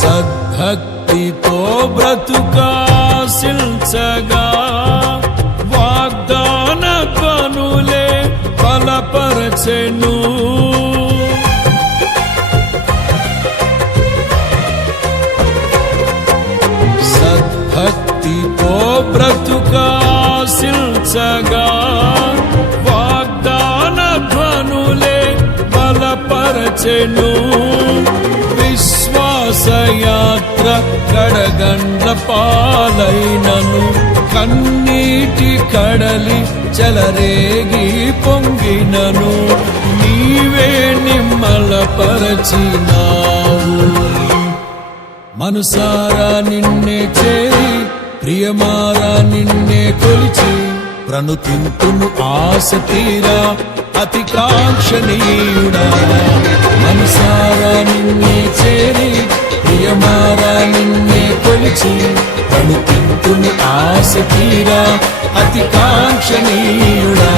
సద్భక్తితో బ్రతుకాశించగా వాగ్దాన పనులే బలపరచెను. సద్భక్తితో బ్రతుకాశించగా వాగ్దాన ధ్వనులే బలపరచెను. విశ్వాసయాత్ర కడగండ్ల పాలైనను కన్నీటి కడలి చెలరేగి పొంగినను నీవే నిమ్మలపరచినావు. మనసారా నిన్నే చేరి ప్రియమారా నిన్నే కొలిచి ప్రణుతింతును ఆశ తీరా అతి కాంక్షణీయుడా. మనసారా నిన్నే చేరి ప్రియమారా నిన్నే కొలిచి ప్రణుతింతును ఆశ తీరా అతి కాంక్షణీయుడా.